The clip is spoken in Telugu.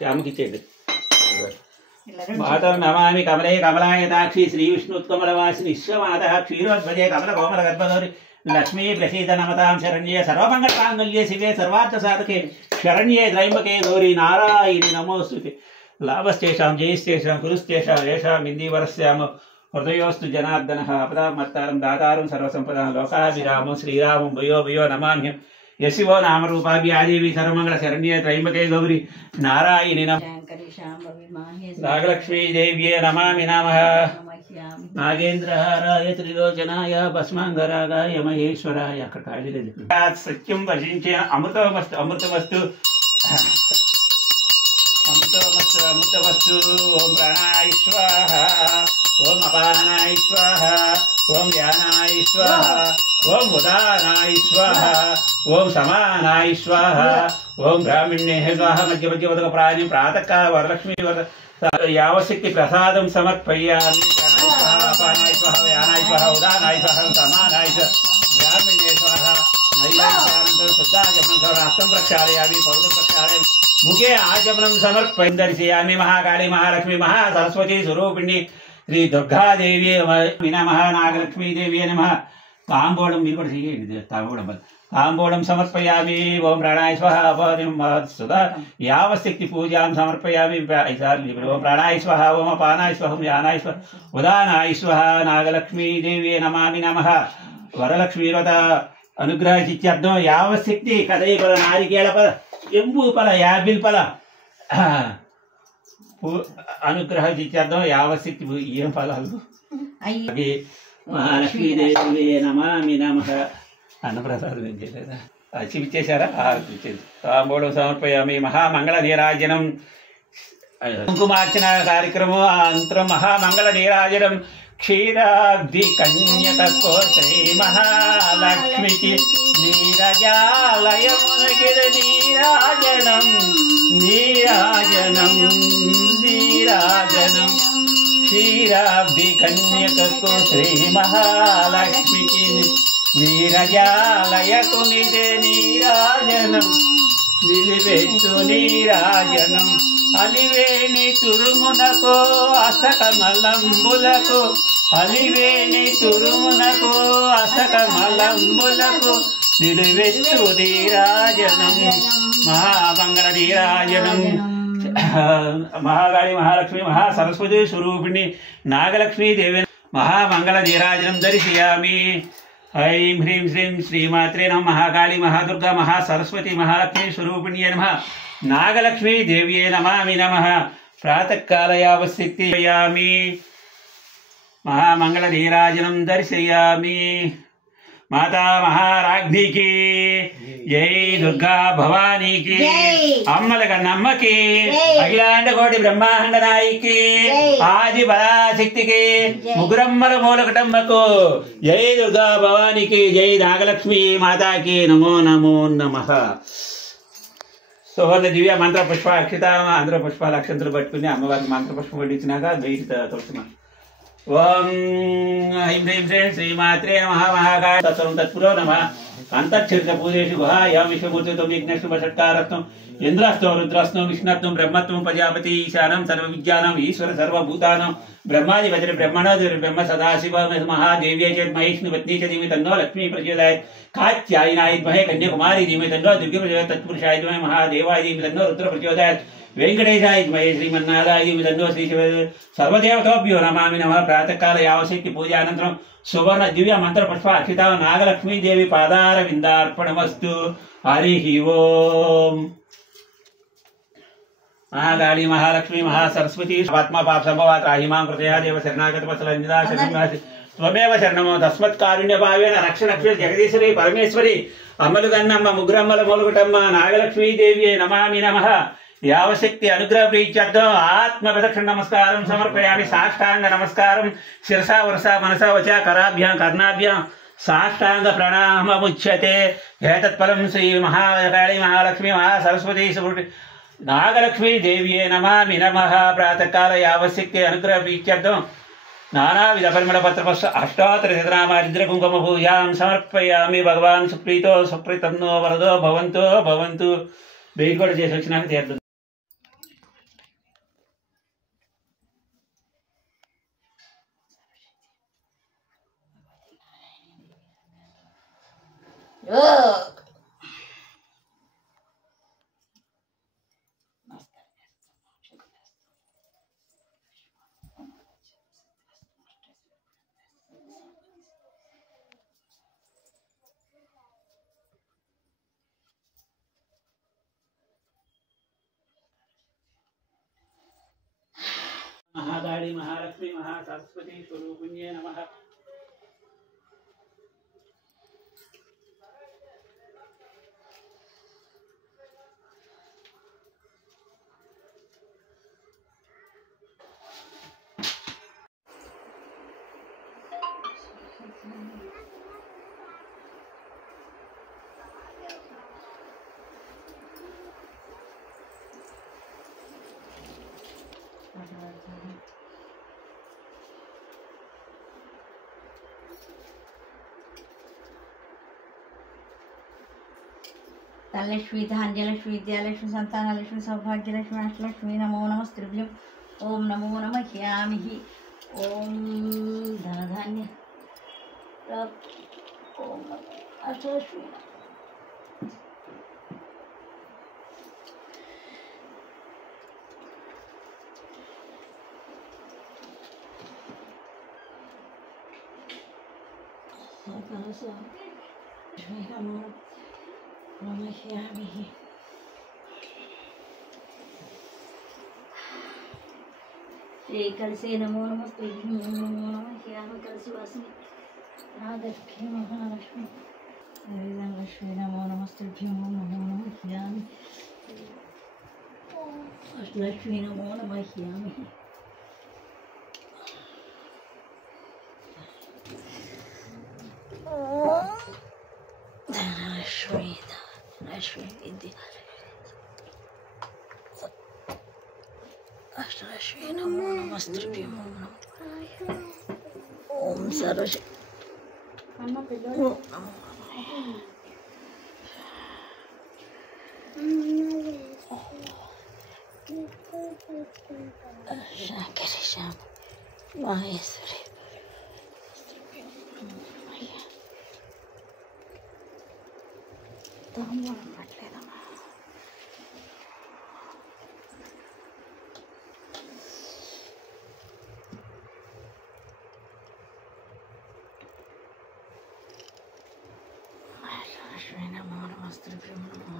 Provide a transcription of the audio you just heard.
శ్యామకిచ్చేయండి. మాతం నమామి కమలే కమలాయతాక్షి శ్రీ విష్ణుత్కమలవాసి విశ్వమాత క్షీరోద్భజే కమల కోమల గర్భగౌరి లక్ష్మీ ప్రసీద నమతాం శరణ్యే సర్వమంగళమాంగళ్యే శివే సర్వార్థ సాధకే శరణ్యే త్రయంబకే గౌరీ నారాయణి నమోస్తుతే. లాభస్తేషాం జయస్తేషాం కురుస్తేషాం ఏషాం ఇందీవరస్యామ హృదయోస్తు జనార్దన అపదామత్తారం దాతారం సర్వసంపదాం లోకాభిరామం శ్రీరామం భయో భయో నమామ్యం. యశివో నామరూపాభి ఆదేవి సర్వమంగళ శరణ్యే త్రయంబకే గౌరి నారాయణి నాగలక్ష్మీ దేవ్యే నమామి నమః. నాగేంద్రహారాయ త్రిలోచనాయ భస్మాంగరాగాయ మహేశ్వరాయ. అక్కడ ఖాళీ లేదు. సత్యం వశించే అమృతమస్తు అమృతమస్తు అమృతమస్తు అమృతమస్తు. ఓం ప్రాణాయ స్వాహ, ఓం అపానాయ స్వాహ, ఓం వ్యానాయ స్వాహ, ఓం ఉదానాయ స్వాహ, ఓం సమానాయ స్వాహ, ఓం బ్రాహ్మణ్యేః స్వాహ. మధ్య మధ్య వదక ప్రాణి ప్రాతకాల వరలక్ష్మీ వద యావశక్తి ప్రసాదం సమర్పయామి. ప్రాణాయ స్వాహ, అపానాయ స్వాహ, వ్యానాయ స్వాహ, ఉదానాయ స్వాహ, సమానాయ స్వాహ, బ్రాహ్మణ్యే స్వాహ. నైవేద్యానంతరం శుద్ధాచమనం హస్తం ప్రక్షాళయామి, పౌరం ప్రక్షాళయామి, ముఖే ఆచమనం సమర్పయం. దర్శయామి. మహాకాళీ మహాలక్ష్మి మహాసరస్వతి స్వరూపిణి శ్రీ దుర్గాదేవి నమః. నాగలక్ష్మీదేవి నమః. తాంబూలం మీరు కూడా చేయండి. తాంబూలం సమర్పయామి. ఓం ప్రాణాయ స్వాహ, సుధా యావశక్తి పూజాం సమర్పయామి. ఓం ప్రాణాయ స్వాహ, ఓం అపానాయ స్వాహ, యానాయ స్వాహ, ఉదానాయ స్వాహ. నాగలక్ష్మీదేవి నమామి నమః. వరలక్ష్మీ వ్రత అనుగ్రహ చిత్యార్థం యావశక్తి కదయి పద, నారికేళ పద, ఎంబు పల, యాపిల్ పల అనుగ్రహ చిత్యార్థం యావశక్తి ఏం ఫలాలు. మహాలక్ష్మీదేవి నమామి నమః. అన్నప్రసాదం ఏం చేయలేదా? ఇచ్చేసారా? తాంబూలం సమర్పయామి. మహామంగళ నీరాజనం కుంకుమార్చన కార్యక్రమం అనంతరం మహామంగళ నీరాజనం. క్షీరాబ్ది కన్యకో శ్రీ మహాలక్ష్మికి నీరజాలయమునకి నీరాజనం నీరాజనం నీరాజనం. క్షీరాబ్ది కన్యకో శ్రీ మహాలక్ష్మికి నీరజాలయకు నిదే నీరాజనం. నిలివెత్తు నీరాజనం అలివేణి తురుమునకో అసకమలంబులకు, అలివేణి తురుమునకో అసకమలంబులకు నిలువెత్తు నీరాజనం. మహామంగళ నీరాజనం. మహాకాళి మహాలక్ష్మి మహాసరస్వతి స్వరూపిణి నాగలక్ష్మీదేవి మహామంగళ నీరాజనం దర్శయామి. ఐం హ్రీం శ్రీం శ్రీమాత్రే నమః. మహాకాళి మహాదుర్గా మహాసరస్వతి మహాలక్ష్మీ స్వరూపిణ్యే నమః. నాగలక్ష్మీ దేవ్యే నమామి నమః. ప్రాతకాల యావశక్తి దర్శయామి. మహామంగళ నీరాజనం దర్శయామి. మాతా మహారాజ్ఞికి జై, దుర్గా భవానీకి, అమ్మల కన్నమ్మకి, అఖిలాండ కోటి బ్రహ్మాండ నాయికి, ఆది పరాశక్తికి, ముగ్గురమ్మల మూలకటమ్మకు జై, దుర్గా భవానీకి జై, నాగలక్ష్మి మాతాకి నమో నమో నమః. సువర్ణ దివ్య మంత్ర పుష్ప అక్షిత ఆంధ్ర పుష్పాల అక్షంతలు పట్టుకుని అమ్మవారికి మంత్ర పుష్పం వడ్డించినాక బయట తొడుచున్నాం. ఓం ఐం హ్రీం శ్రీం శ్రీమాత్రే నమః. మహాకాళి తత్సర్వం తత్పురో నమః. అంతఃక్షిత పూజేషు గుహాయాం విశ్వమూర్తితో విఘ్నేశ్వర షట్కారత్వం ఇంద్రస్తం రుద్రస్తం విష్ణత్వం బ్రహ్మత్వం ప్రజాపతి ఈశానం సర్వ విద్యానం ఈశ్వర సర్వభూతానం బ్రహ్మాధిపతి బ్రహ్మణోధిపతి బ్రహ్మ సదాశివ మహాదేవ్యై చ మహేష్ణి పత్ని చ ధీమహి తన్నో లక్ష్మీ ప్రచోదయాత్. కాత్యాయనాయ ధీమహి కన్యాకుమారి ధీమహి తన్నో దుర్గే ప్రచోదయాత్. తత్పురుషాయ ధీమహి మహాదేవాయ ధీమహి తన్నో రుద్ర ప్రచోదయాత్. వెంకటేశాయ ధీమహి శ్రీమన్నారాయ ధీమహి తన్నో శ్రీ సర్వదేవతాభ్యో నమామి నమః. ప్రాతకాల యావశక్తి పూజానంతరం సువర్ణ దివ్య మంత్ర పుష్ప అక్షిత నాగలక్ష్మీదేవి పాదార విందార్పణమస్తు. హరి ఓం. మహాకాళి మహాలక్ష్మి మహాసరస్వతి ఆత్మా పాప సంభవాత్ రాహిమాం కృతయా దేవ శరణాగత వత్సల త్వమేవ శరణమో తస్మత్ కారుణ్య భావేన రక్ష రక్ష జగదీశ్వరి పరమేశ్వరి అమ్మలు గన్నమ్మ ముగ్గురమ్మల మూలుగుటమ్మ నాగలక్ష్మీదేవి నమామి నమః. యావశక్తి అనుగ్రహ ప్రీత్యర్థం ఆత్మ ప్రదక్షిణ నమస్కారం సమర్పయామి. సాష్టాంగ నమస్కారం శిరసా వరస మనసా వచ కరాభ్యాం కర్ణాభ్యాం సాష్టాంగ ప్రణామముచ్యతే. ఏతత్ఫలం శ్రీ మహాకాళి మహాలక్ష్మి మహాసరస్వతి నాగలక్ష్మీ దేవ్యే నమామి నమః. ప్రాతకాల యావశక్తి అనుగ్రహ ప్రీత్యర్థం నానావిధ పరిమళ పత్రపస్సు అష్టాత్తర శతనామారింద్ర కుంకుమ పూజాం సమర్పయామి. భగవాన్ సుప్రీతో సుప్రీతన్నో వరదో భవంతో భవంతు. వెయిట్ కూడా చేసి వచ్చినాక తీర్థం. महाकाली महालक्ष्मी महासरस्वती स्वरूपिण्ये नमः। धनलक्ष्मी धान्यलक्ष्मी विद्यालक्ष्मी संतानलक्ष्मी सौभाग्यलक्ष्मी अष्टलक्ष्मी नमो नमस्त्रिभ्यं ओम नमो नमः ह्यामिहि ओम धनधान्य ओम अष्टलक्ष्मी नमः कलसे नमो नमस्ते नमो नमः कलसी वासिनी राधलक्ष्मी महालक्ष्मी लक्ष्मी नमो नमस्ते नमो नमः अष्टलक्ष्मी नमो नमः धनलक्ष्मी विद्यालक्ष्मी अष्टलक्ष्मी नमो नमस्त्रिभ्यं ओम सर्वशक्ति श्याम माहेश्वरी नमो नमस्ते